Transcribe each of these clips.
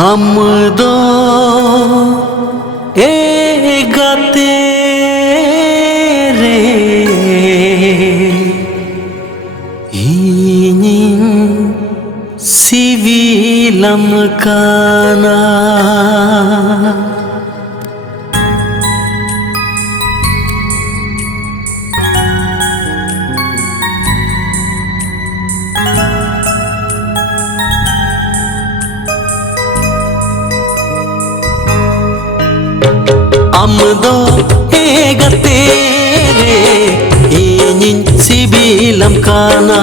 हम दो गाते रे सिविलम काना Amdo egate re inin sibilam kana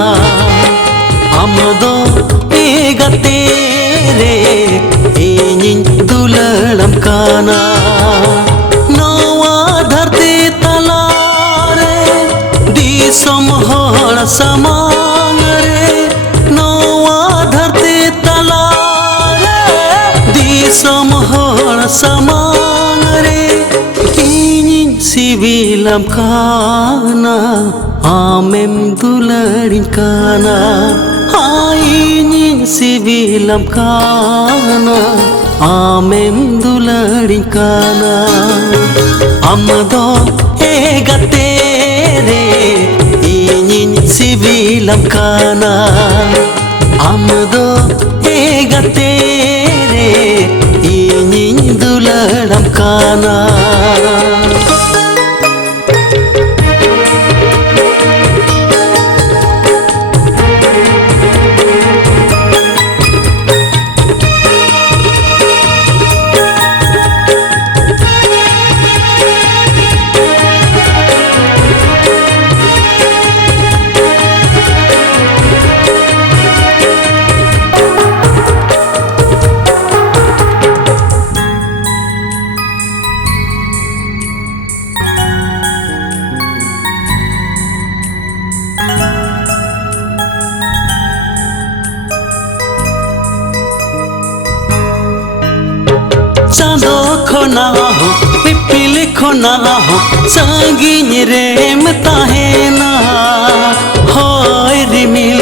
Amdo egate re inin dulalam kana Nawa dharti talare di samhara samangare Nawa dharti talare di samhara samangare Sibilam kana amem dularin kana ainin sibilam kana amem dularin kana amdo egate re inin sibilam kana amdo egate re inin dularam kana Chando खोना हो पिपिल खोना हो संगीन RAM ताहेना होय रिमिल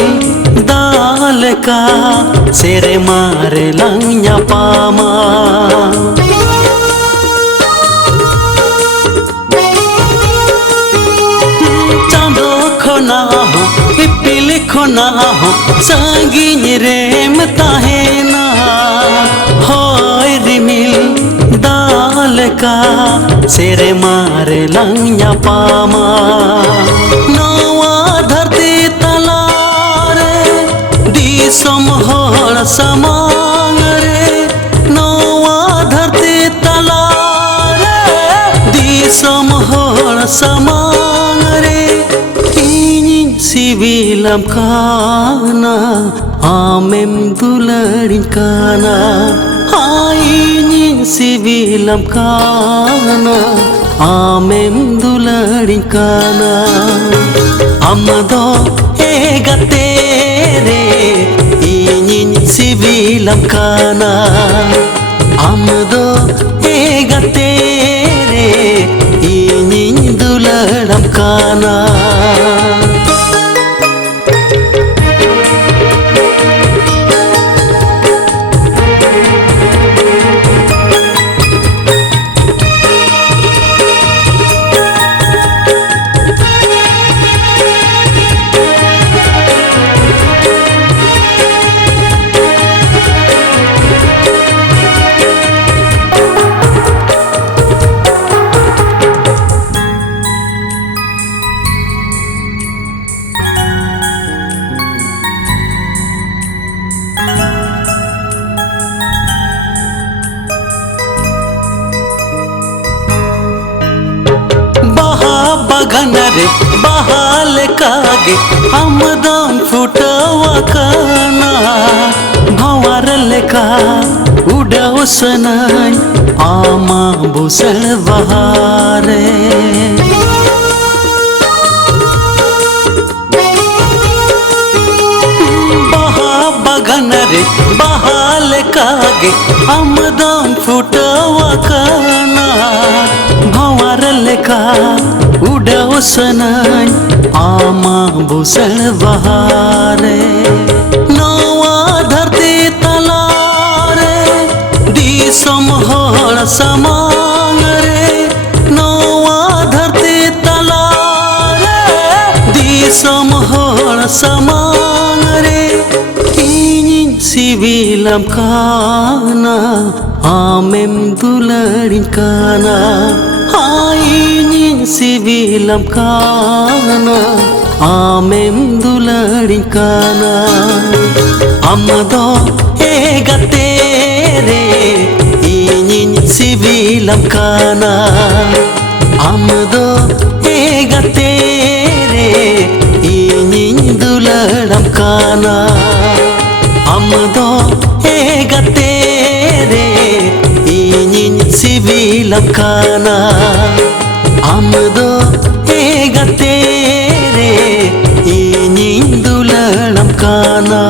दाल का सेरे मारे लंग्या पामा चांदो खोना हो पिपिल खोना हो संगीन रेम ताहेना होय रिमिल दाल का सेरे मारे लंग्या पामा नवा धरती तलारे दी समहर समांगरे नवा धरती तलारे दी समहर समांगरे inin sibilam kana amem dularin kana ainin sibilam kana amem dularin kana amdo egate re inin sibilam kana amdo egate re inin dularam kana बगनरे बहाल कागे हमदान फुटवा काना भंवर लेका उड़ाव सनाय आमा बुसल बहारे बगनरे बहाल कागे हमदान फुटवा काना भंवर लेका उड़ाव सनाय आमा बुसल बहारे नवा धरती तलारे दिसम हड़ समांग रे नवा धरती तला रे दिसम हड़ समांग रे इनिं सिबिलम काना आमेम दुलारिन काना इनिं सिबिलम काना आमेम दुलारिन काना अम्मदो एगते रे इनिं सिबिलम काना अम्मदो एगते रे इनिं दुलारम काना अम्मदो एगते रे इनिं सिबिलम काना अम्मदो एगते रे इनिं दुलारम काना।